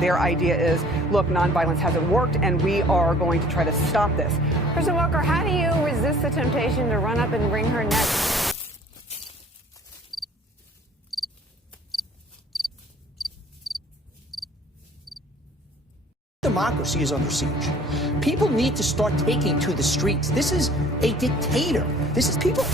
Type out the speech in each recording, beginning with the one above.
Their idea is, look, nonviolence hasn't worked, and we are going to try to stop this. Kristen Walker, how do you resist the temptation to run up and wring her neck? Democracy is under siege. People need to start taking to the streets. This is a dictator. This is people.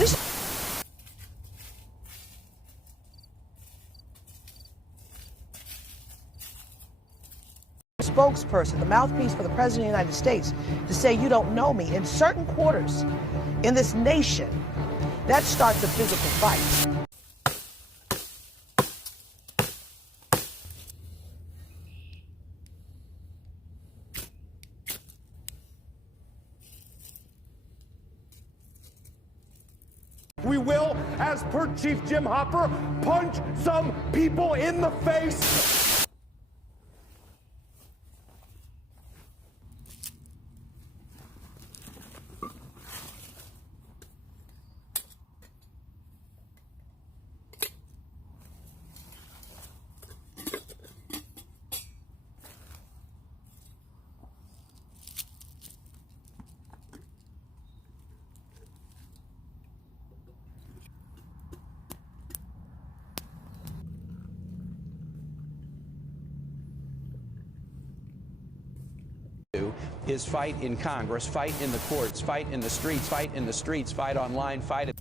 Spokesperson, the mouthpiece for the President of the United States, to say you don't know me in certain quarters in this nation, that starts a physical fight. We will, as per Chief Jim Hopper, punch some people in the face. Is fight in Congress, fight in the courts, fight in the streets, fight online, fight